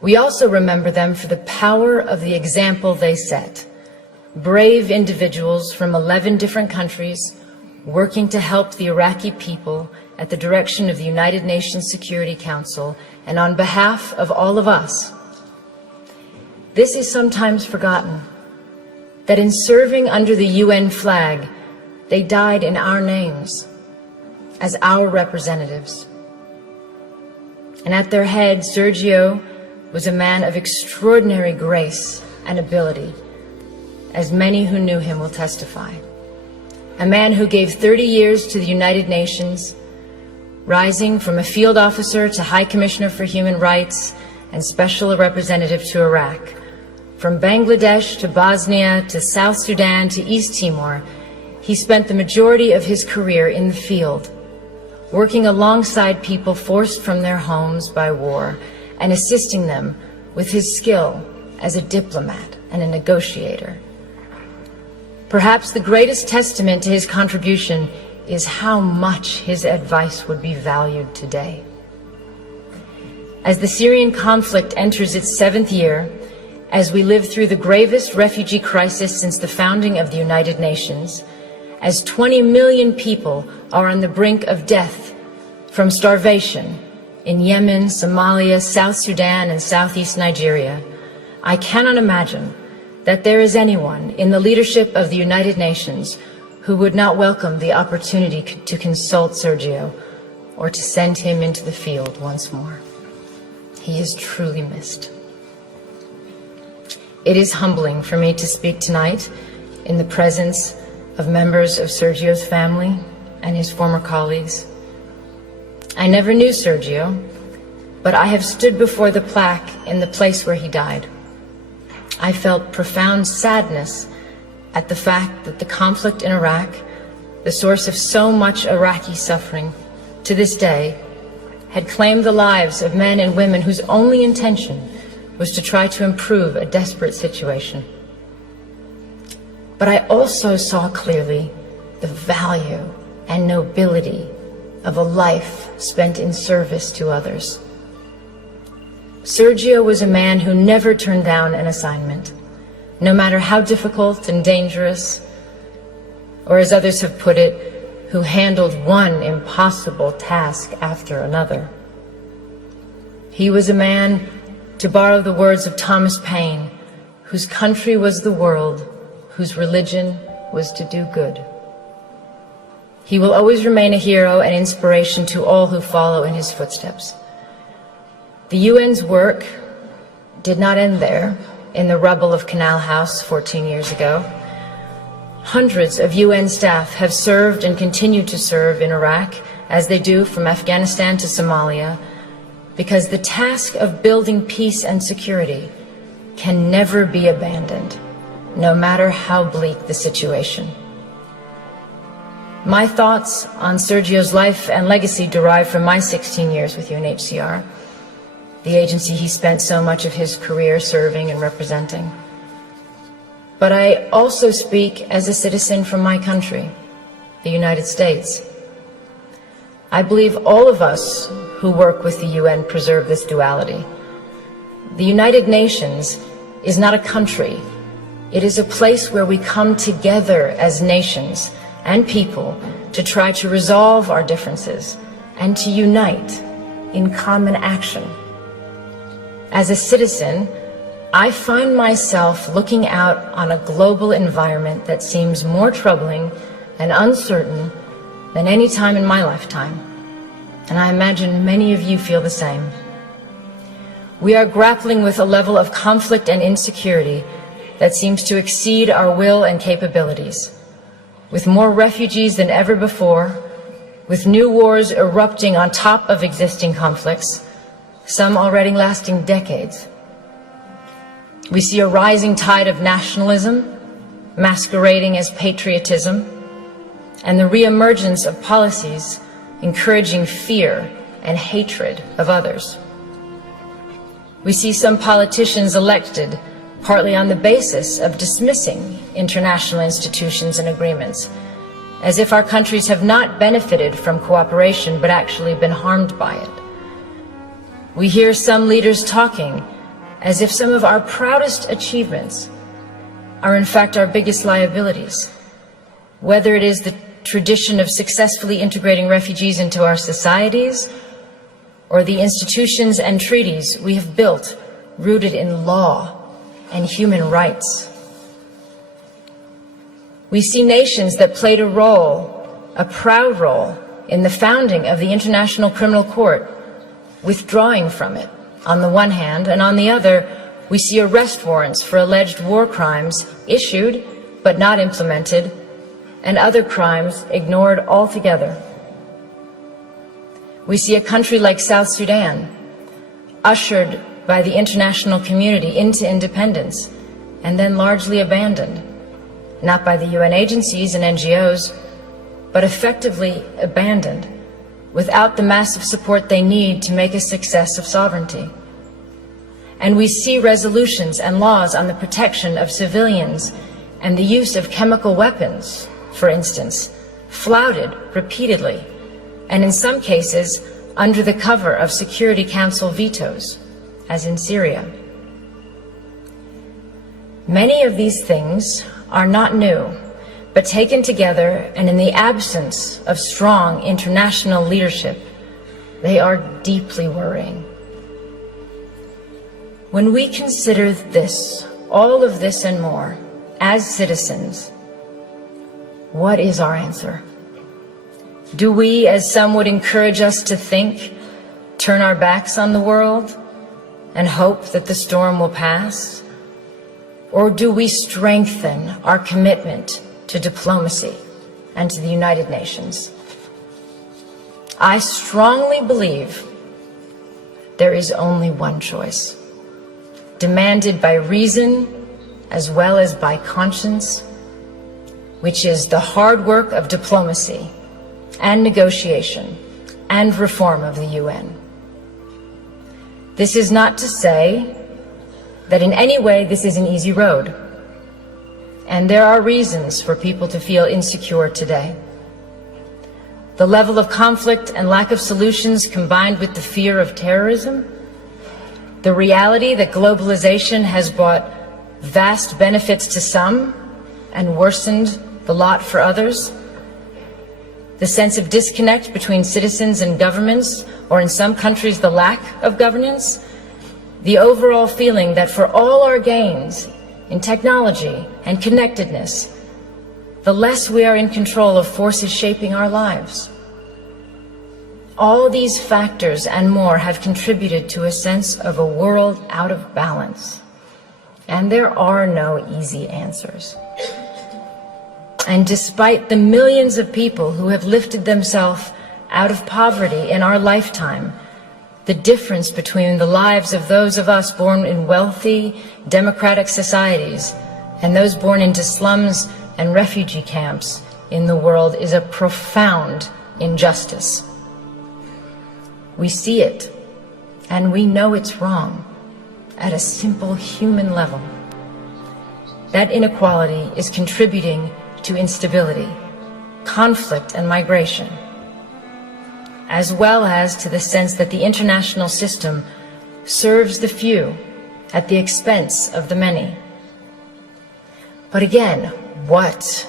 We also remember them for the power of the example they set. Brave individuals from 11 different countries working to help the Iraqi people at the direction of the United Nations Security Council and on behalf of all of us. This is sometimes forgotten, that in serving under the UN flag, they died in our names, as our representatives. And at their head, Sergio was a man of extraordinary grace and ability, as many who knew him will testify. A man who gave 30 years to the United Nations, rising from a field officer to High Commissioner for Human Rights and Special Representative to Iraq. From Bangladesh to Bosnia to South Sudan to East Timor, he spent the majority of his career in the field, working alongside people forced from their homes by war and assisting them with his skill as a diplomat and a negotiator. Perhaps the greatest testament to his contribution is how much his advice would be valued today. As the Syrian conflict enters its 7th year, as we live through the gravest refugee crisis since the founding of the United Nations, as 20 million people are on the brink of death from starvation in Yemen, Somalia, South Sudan, and Southeast Nigeria, I cannot imagine that there is anyone in the leadership of the United Nations who would not welcome the opportunity to consult Sergio or to send him into the field once more. He is truly missed. It is humbling for me to speak tonight in the presence of members of Sergio's family and his former colleagues. I never knew Sergio, but I have stood before the plaque in the place where he died. I felt profound sadness at the fact that the conflict in Iraq, the source of so much Iraqi suffering, to this day, had claimed the lives of men and women whose only intention was to try to improve a desperate situation. But I also saw clearly the value and nobility of a life spent in service to others. Sergio was a man who never turned down an assignment, no matter how difficult and dangerous, or as others have put it, who handled one impossible task after another. He was a man, to borrow the words of Thomas Paine, whose country was the world, whose religion was to do good. He will always remain a hero and inspiration to all who follow in his footsteps. The UN's work did not end there, in the rubble of Canal House 14 years ago. Hundreds of UN staff have served and continue to serve in Iraq, as they do from Afghanistan to Somalia, because the task of building peace and security can never be abandoned, no matter how bleak the situation. My thoughts on Sergio's life and legacy derive from my 16 years with UNHCR, the agency he spent so much of his career serving and representing. But I also speak as a citizen from my country, the United States. I believe all of us who work with the UN preserve this duality. The United Nations is not a country. It is a place where we come together as nations and people to try to resolve our differences and to unite in common action. As a citizen, I find myself looking out on a global environment that seems more troubling and uncertain than any time in my lifetime. And I imagine many of you feel the same. We are grappling with a level of conflict and insecurity that seems to exceed our will and capabilities. With more refugees than ever before, with new wars erupting on top of existing conflicts, some already lasting decades. We see a rising tide of nationalism, masquerading as patriotism, and the reemergence of policies encouraging fear and hatred of others. We see some politicians elected partly on the basis of dismissing international institutions and agreements, as if our countries have not benefited from cooperation but actually been harmed by it. We hear some leaders talking as if some of our proudest achievements are in fact our biggest liabilities, whether it is the tradition of successfully integrating refugees into our societies, or the institutions and treaties we have built rooted in law and human rights. We see nations that played a role, a proud role, in the founding of the International Criminal Court, withdrawing from it on the one hand, and on the other, we see arrest warrants for alleged war crimes issued but not implemented, and other crimes ignored altogether. We see a country like South Sudan, ushered by the international community into independence, and then largely abandoned, not by the UN agencies and NGOs, but effectively abandoned, without the massive support they need to make a success of sovereignty. And we see resolutions and laws on the protection of civilians and the use of chemical weapons, for instance, flouted repeatedly, and in some cases under the cover of Security Council vetoes, as in Syria. Many of these things are not new, but taken together and in the absence of strong international leadership, they are deeply worrying. When we consider this, all of this and more, as citizens, what is our answer? Do we, as some would encourage us to think, turn our backs on the world and hope that the storm will pass? Or do we strengthen our commitment to diplomacy and to the United Nations? I strongly believe there is only one choice, demanded by reason as well as by conscience, which is the hard work of diplomacy and negotiation and reform of the UN. This is not to say that in any way this is an easy road, and there are reasons for people to feel insecure today. The level of conflict and lack of solutions, combined with the fear of terrorism, the reality that globalization has brought vast benefits to some and worsened the lot for others, the sense of disconnect between citizens and governments, or in some countries the lack of governance, the overall feeling that for all our gains in technology and connectedness, the less we are in control of forces shaping our lives. All these factors and more have contributed to a sense of a world out of balance, and there are no easy answers. And despite the millions of people who have lifted themselves out of poverty in our lifetime, the difference between the lives of those of us born in wealthy, democratic societies and those born into slums and refugee camps in the world is a profound injustice. We see it, and we know it's wrong at a simple human level. That inequality is contributing to instability, conflict, and migration, as well as to the sense that the international system serves the few at the expense of the many. But again, what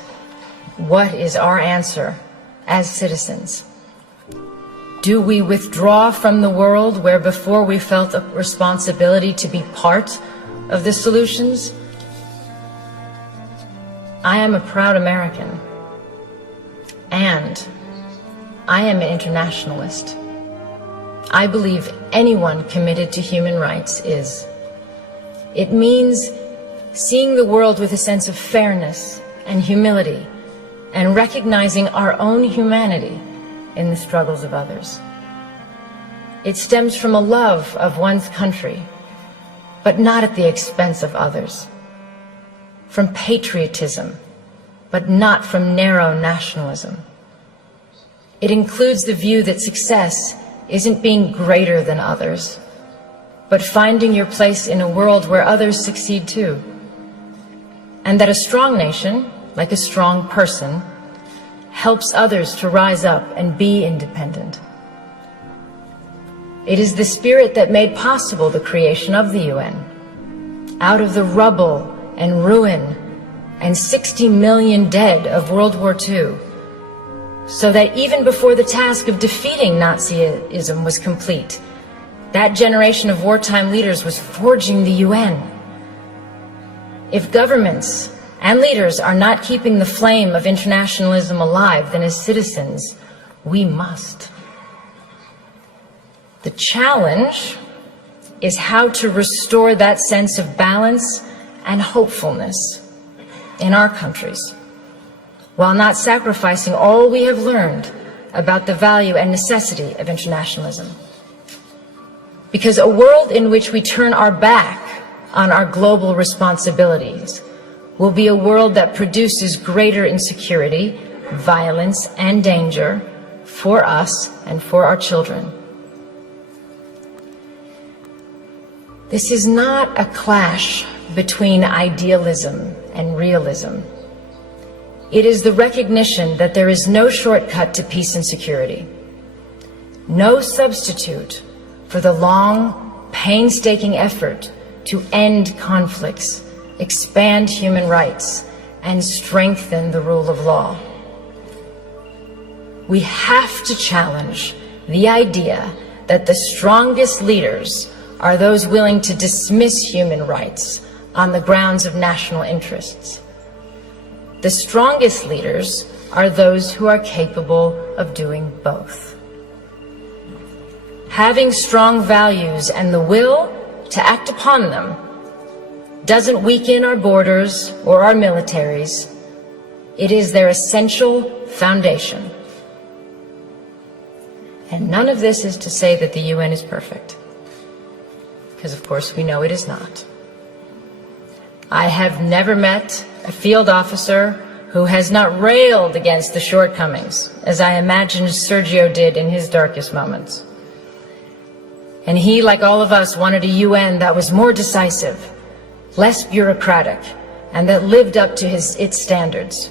is our answer as citizens? Do we withdraw from the world where before we felt a responsibility to be part of the solutions? I am a proud American, and I am an internationalist. I believe anyone committed to human rights is. It means seeing the world with a sense of fairness and humility, and recognizing our own humanity in the struggles of others. It stems from a love of one's country, but not at the expense of others. From patriotism, but not from narrow nationalism. It includes the view that success isn't being greater than others, but finding your place in a world where others succeed too. And that a strong nation, like a strong person, helps others to rise up and be independent. It is the spirit that made possible the creation of the UN out of the rubble and ruin and 60 million dead of World War II, so that even before the task of defeating Nazism was complete, that generation of wartime leaders was forging the UN. If governments and leaders are not keeping the flame of internationalism alive, then as citizens, we must. The challenge is how to restore that sense of balance and hopefulness in our countries, while not sacrificing all we have learned about the value and necessity of internationalism. Because a world in which we turn our back on our global responsibilities will be a world that produces greater insecurity, violence, and danger for us and for our children. This is not a clash between idealism and realism. It is the recognition that there is no shortcut to peace and security, no substitute for the long, painstaking effort to end conflicts, expand human rights, and strengthen the rule of law. We have to challenge the idea that the strongest leaders are those willing to dismiss human rights on the grounds of national interests. The strongest leaders are those who are capable of doing both. Having strong values and the will to act upon them doesn't weaken our borders or our militaries. It is their essential foundation. And none of this is to say that the UN is perfect, because of course we know it is not. I have never met a field officer who has not railed against the shortcomings, as I imagine Sergio did in his darkest moments. And he, like all of us, wanted a UN that was more decisive, less bureaucratic, and that lived up to its standards.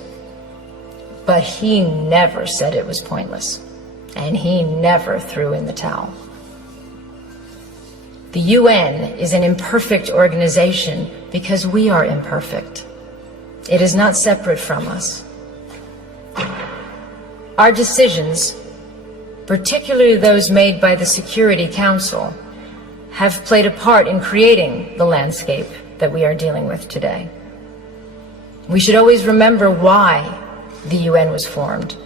But he never said it was pointless, and he never threw in the towel. The UN is an imperfect organization because we are imperfect. It is not separate from us. Our decisions, particularly those made by the Security Council, have played a part in creating the landscape that we are dealing with today. We should always remember why the UN was formed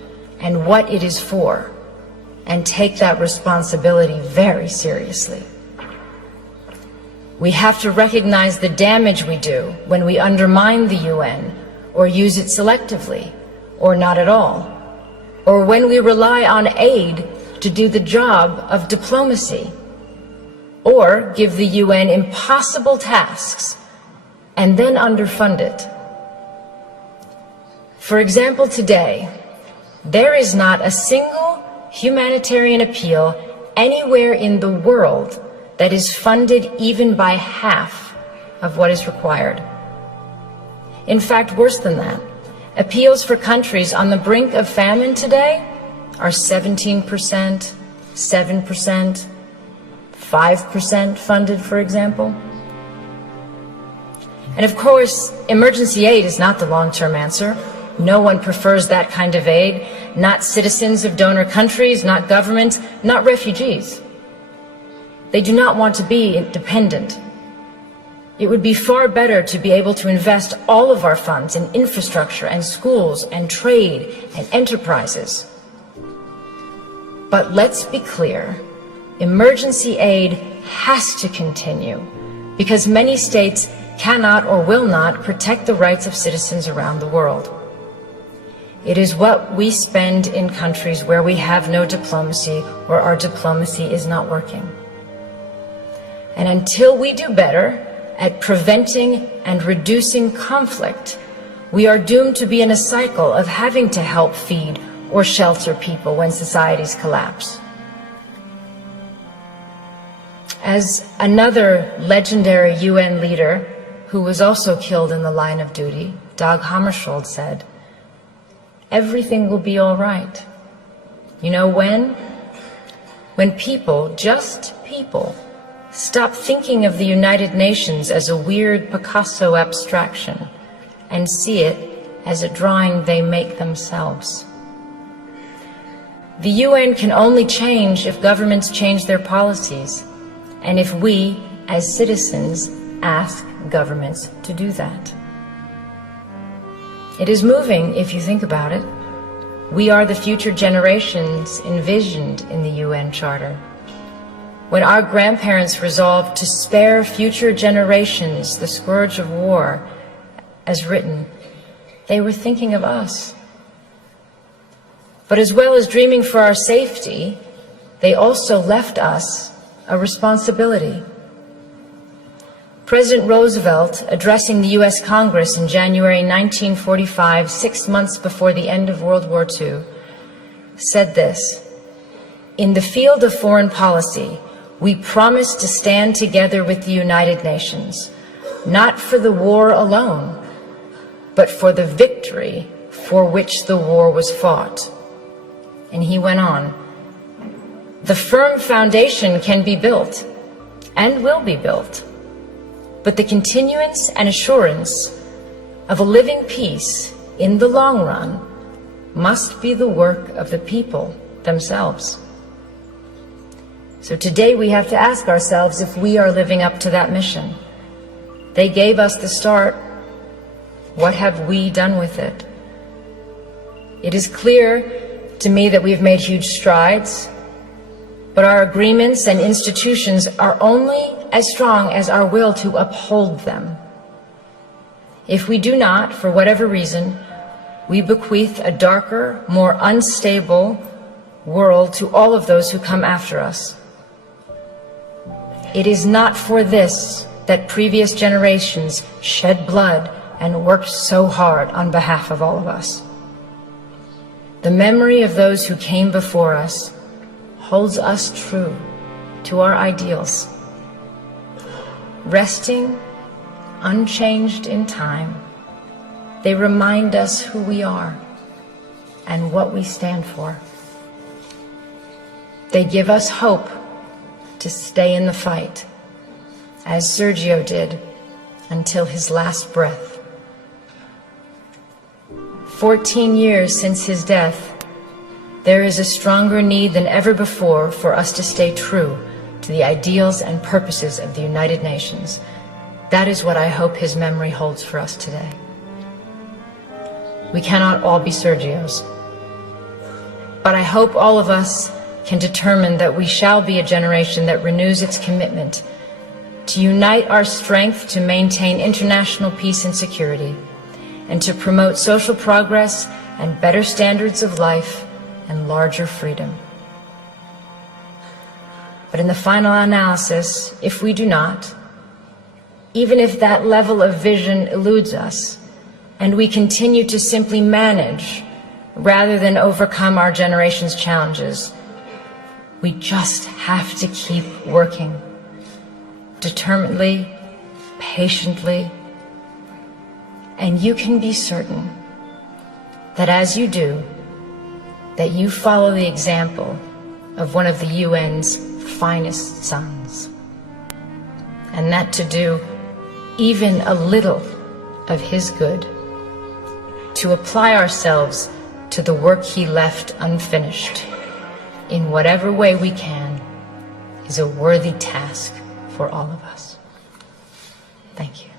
and what it is for, and take that responsibility very seriously. We have to recognize the damage we do when we undermine the UN or use it selectively or not at all, or when we rely on aid to do the job of diplomacy, or give the UN impossible tasks and then underfund it. For example, today, there is not a single humanitarian appeal anywhere in the world that is funded even by half of what is required. In fact, worse than that, appeals for countries on the brink of famine today are 17%, 7%, 5% funded, for example. And of course, emergency aid is not the long-term answer. No one prefers that kind of aid, not citizens of donor countries, not governments, not refugees. They do not want to be dependent. It would be far better to be able to invest all of our funds in infrastructure and schools and trade and enterprises. But let's be clear, emergency aid has to continue because many states cannot or will not protect the rights of citizens around the world. It is what we spend in countries where we have no diplomacy, where our diplomacy is not working. And until we do better at preventing and reducing conflict, we are doomed to be in a cycle of having to help feed or shelter people when societies collapse. As another legendary UN leader who was also killed in the line of duty, Dag Hammarskjöld, said, "Everything will be all right." You know when? When people, just people, Stop thinking of the United Nations as a weird Picasso abstraction and see it as a drawing they make themselves. The UN can only change if governments change their policies, and if we, as citizens, ask governments to do that. It is moving if you think about it. We are the future generations envisioned in the UN Charter. When our grandparents resolved to spare future generations the scourge of war, as written, they were thinking of us. But as well as dreaming for our safety, they also left us a responsibility. President Roosevelt, addressing the U.S. Congress in January 1945, 6 months before the end of World War II, said this: "In the field of foreign policy, we promise to stand together with the United Nations, not for the war alone, but for the victory for which the war was fought." And he went on, "The firm foundation can be built, and will be built, but the continuance and assurance of a living peace in the long run must be the work of the people themselves." So today we have to ask ourselves if we are living up to that mission. They gave us the start. What have we done with it? It is clear to me that we've made huge strides, but our agreements and institutions are only as strong as our will to uphold them. If we do not, for whatever reason, we bequeath a darker, more unstable world to all of those who come after us. It is not for this that previous generations shed blood and worked so hard on behalf of all of us. The memory of those who came before us holds us true to our ideals. Resting, unchanged in time, they remind us who we are and what we stand for. They give us hope to stay in the fight, as Sergio did until his last breath. 14 years since his death, there is a stronger need than ever before for us to stay true to the ideals and purposes of the United Nations. That is what I hope his memory holds for us today. We cannot all be Sergios, but I hope all of us can determine that we shall be a generation that renews its commitment to unite our strength to maintain international peace and security, and to promote social progress and better standards of life and larger freedom. But in the final analysis, if we do not, even if that level of vision eludes us, and we continue to simply manage rather than overcome our generation's challenges, we just have to keep working, determinedly, patiently, and you can be certain that as you do, that you follow the example of one of the UN's finest sons, and that to do even a little of his good, to apply ourselves to the work he left unfinished, in whatever way we can, is a worthy task for all of us. Thank you.